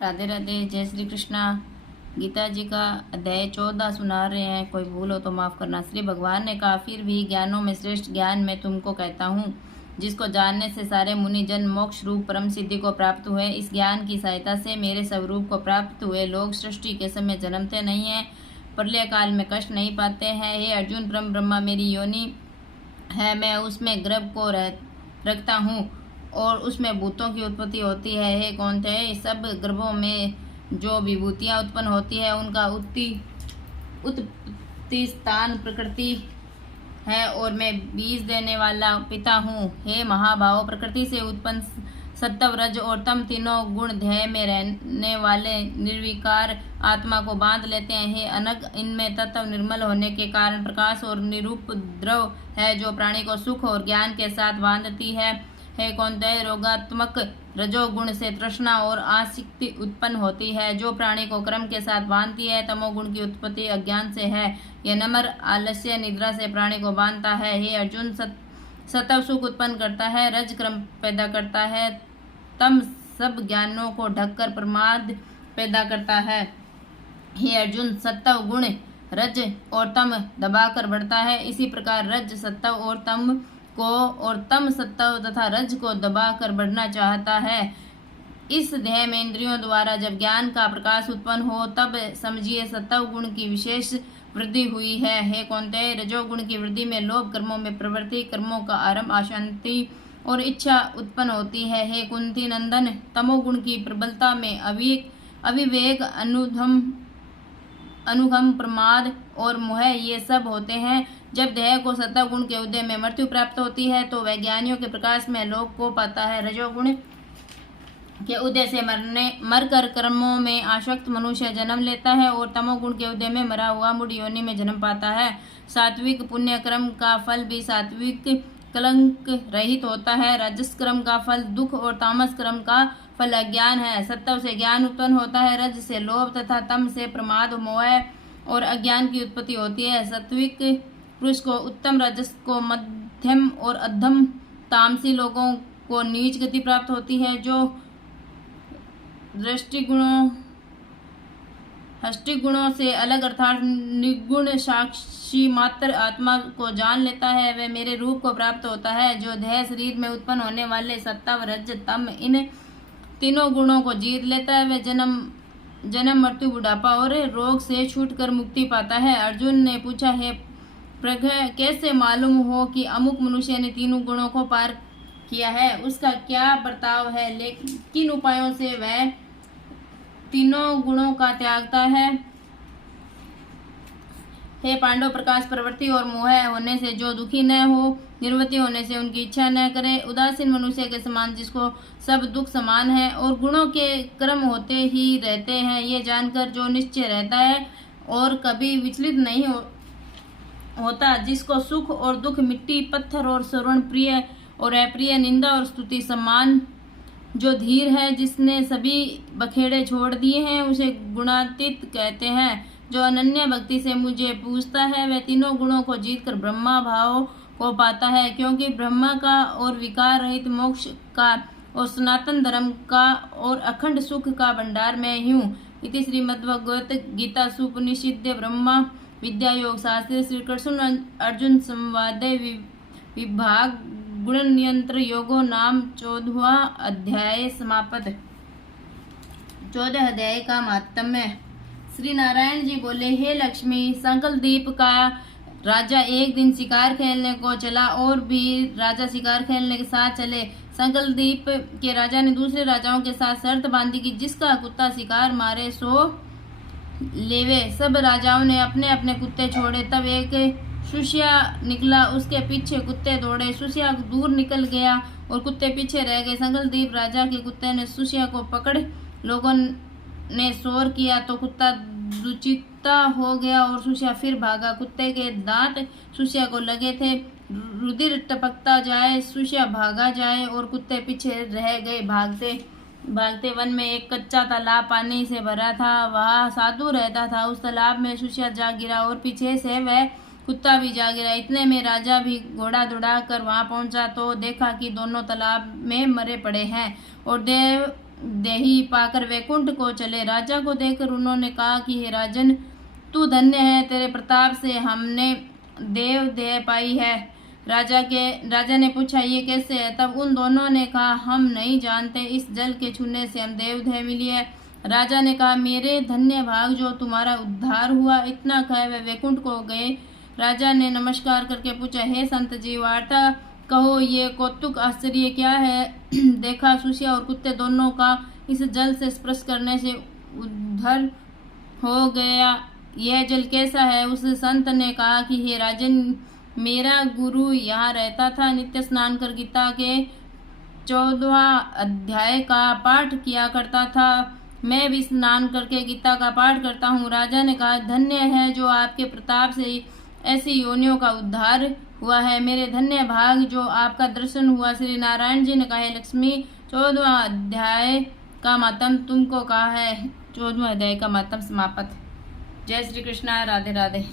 राधे राधे। जय श्री कृष्णा। गीता जी का अध्याय 14 सुना रहे हैं। कोई भूल हो तो माफ करना। श्री भगवान ने कहा, फिर भी ज्ञानों में श्रेष्ठ ज्ञान मैं तुमको कहता हूँ, जिसको जानने से सारे मुनि जन मोक्ष रूप परम सिद्धि को प्राप्त हुए। इस ज्ञान की सहायता से मेरे स्वरूप को प्राप्त हुए लोग सृष्टि के समय जन्मते नहीं है, प्रलय काल में कष्ट नहीं पाते हैं। हे अर्जुन, परम ब्रह्मा मेरी योनि है, मैं उसमें गर्भ को रखता हूँ और उसमें भूतों की उत्पत्ति होती है। हे कौनते, सब गर्भों में जो विभूतियाँ उत्पन्न होती है उनका उत्पत्ति स्थान प्रकृति है और मैं बीज देने वाला पिता हूँ। हे महाभाव, प्रकृति से उत्पन्न सत्व रज और तम तीनों गुण ध्येय में रहने वाले निर्विकार आत्मा को बांध लेते हैं। हे अनग, इनमें तत्व निर्मल होने के कारण प्रकाश और निरूप द्रव है जो प्राणी को सुख और ज्ञान के साथ बांधती है। हे कौन्तेय, रोगात्मक रजोगुण से तृष्णा और आसक्ति उत्पन्न होती है जो प्राणी को कर्म के साथ बांधती है। तमोगुण की उत्पत्ति अज्ञान से है, यह नम्र आलस्य निद्रा से प्राणी को बांधता है। हे अर्जुन, सत्व सुख उत्पन्न करता है, रज क्रम पैदा करता है, तम सब ज्ञानों को ढककर प्रमाद पैदा करता है। हे अर्जुन, सत्व गुण रज और तम दबाकर बढ़ता है। इसी प्रकार रज सत्व और तम को और तम सत्व तथा रज को दबाकर बढ़ना चाहता है। इस देह में इंद्रियों द्वारा जब ज्ञान का प्रकाश उत्पन्न हो तब समझिए सत्व गुण की विशेष वृद्धि हुई है। हे कौन्तेय, रजोगुण की वृद्धि में लोभ, कर्मों में प्रवृत्ति, कर्मों का आरंभ, अशांति और इच्छा उत्पन्न होती है। हे कुंती नंदन, तमोगुण की प्रबलता में अविवेक, अनुगम, प्रमाद और मोह ये सब होते हैं। जब देह को सत्व गुण के उदय में मृत्यु प्राप्त होती है तो वह ज्ञानियों के प्रकाश में लोक को पाता है। रजोगुण के उदय से मरकर कर्मों में आसक्त मनुष्य जन्म लेता है और तमोगुण के उदय में मरा हुआ मूढ़ योनि में जन्म पाता है। सात्विक पुण्य कर्म का फल भी सात्विक कलंक रहित होता है। राजस कर्म का फल दुख और तामस कर्म का फल अज्ञान है। सत्व से ज्ञान उत्पन्न होता है, रज से लोभ तथा तम से प्रमाद, मोह और अज्ञान की उत्पत्ति होती है। सात्विक पुरुष को उत्तम, रजस को मध्यम और अधम तामसी लोगों को नीच गति प्राप्त होती है। जो हष्टि गुणों से अलग अर्थात निगुण साक्षी मात्र आत्मा को जान लेता है वह मेरे रूप को प्राप्त होता है। जो देह शरीर में उत्पन्न होने वाले सत्व रज तम इन तीनों गुणों को जीत लेता है वह जन्म मृत्यु बुढ़ापा और रोग से छूटकर मुक्ति पाता है। अर्जुन ने पूछा, हे प्रज्ञ, कैसे मालूम हो कि अमुक मनुष्य ने तीनों गुणों को पार किया है, उसका क्या बर्ताव है, लेकिन किन उपायों से वह तीनों गुणों का त्यागता है। हे पांडव, प्रकाश, प्रवृत्ति और मोह होने से जो दुखी न हो, निर्वृत्ति होने से उनकी इच्छा न करे, उदासीन मनुष्य के समान जिसको सब दुख समान है और गुणों के कर्म होते ही रहते हैं, ये जानकर जो निश्चय रहता है और कभी विचलित नहीं होता, जिसको सुख और दुख, मिट्टी, पत्थर और श्रवण प्रिय और अप्रिय, निंदा और स्तुति समान, जो धीर है, जिसने सभी बखेड़े छोड़ दिए हैं, उसे गुणातीत कहते हैं। जो अनन्य भक्ति से मुझे पूजता है वह तीनों गुणों को जीतकर ब्रह्मा भाव को पाता है, क्योंकि ब्रह्मा का और विकार रहित मोक्ष का और सनातन धर्म का और अखंड सुख का भंडार मैं हूँ। इति श्रीमद्भगवत गीता सुपनिषद ब्रह्मा विद्या योग शास्त्र श्री कृष्ण अर्जुन संवादे विभाग गुण नियंत्र योगो नाम 14वां अध्याय समाप्त। 14 अध्याय का महात्म्य। श्री नारायण जी बोले, हे लक्ष्मी, संकलदीप का राजा एक दिन शिकार खेलने को चला और भी राजा शिकार खेलने के साथ चले। संकलदीप के राजा ने दूसरे राजाओं के साथ शर्त बांधी कि जिसका कुत्ता शिकार मारे सो लेवे। सब राजाओं ने अपने अपने कुत्ते छोड़े। तब एक सुशिया निकला, उसके पीछे कुत्ते दौड़े। सुशिया दूर निकल गया और कुत्ते पीछे रह गए। संकलदीप राजा के कुत्ते ने सुशिया को पकड़ लोगों ने शोर किया तो कुत्ता दुचित्ता हो गया और सुशिया फिर भागा। कुत्ते के दांत सुशिया को लगे थे। रुधिर टपकता जाए, सुशिया भागा जाए और कुत्ते पीछे रह गए। भागते भागते वन में एक कच्चा तालाब पानी से भरा था, वहाँ साधु रहता था। उस तालाब में सुशिया जा गिरा और पीछे से वह कुत्ता भी जा गिरा। इतने में राजा भी घोड़ा दौड़ा कर वहाँ पहुँचा तो देखा कि दोनों तालाब में मरे पड़े हैं और देही पाकर वैकुंठ को चले। राजा को देखकर उन्होंने कहा कि हे राजन, तू धन्य है, तेरे प्रताप से हमने देव देह पाई है। राजा ने पूछा, ये कैसे है? तब उन दोनों ने कहा, हम नहीं जानते, इस जल के छूने से हम देव देह मिली है। राजा ने कहा, मेरे धन्य भाग जो तुम्हारा उद्धार हुआ। इतना कहे वे वैकुंठ को गए। राजा ने नमस्कार करके पूछा, हे संत जी, वार्ता कहो, ये कौतुक आश्चर्य क्या है? देखा, सुसिया और कुत्ते दोनों का इस जल से स्पर्श करने से उद्धार हो गया। यह जल कैसा है? उस संत ने कहा कि हे राजन, मेरा गुरु यहाँ रहता था, नित्य स्नान कर गीता के 14वां अध्याय का पाठ किया करता था। मैं भी स्नान करके गीता का पाठ करता हूँ। राजा ने कहा, धन्य है जो आपके प्रताप से ऐसी योनियों का उद्धार हुआ है। मेरे धन्य भाग जो आपका दर्शन हुआ। श्री नारायण जी ने कहा, लक्ष्मी, 14वां अध्याय का मातम तुमको कहा है। 14वां अध्याय का मातम समाप्त। जय श्री कृष्ण, राधे राधे।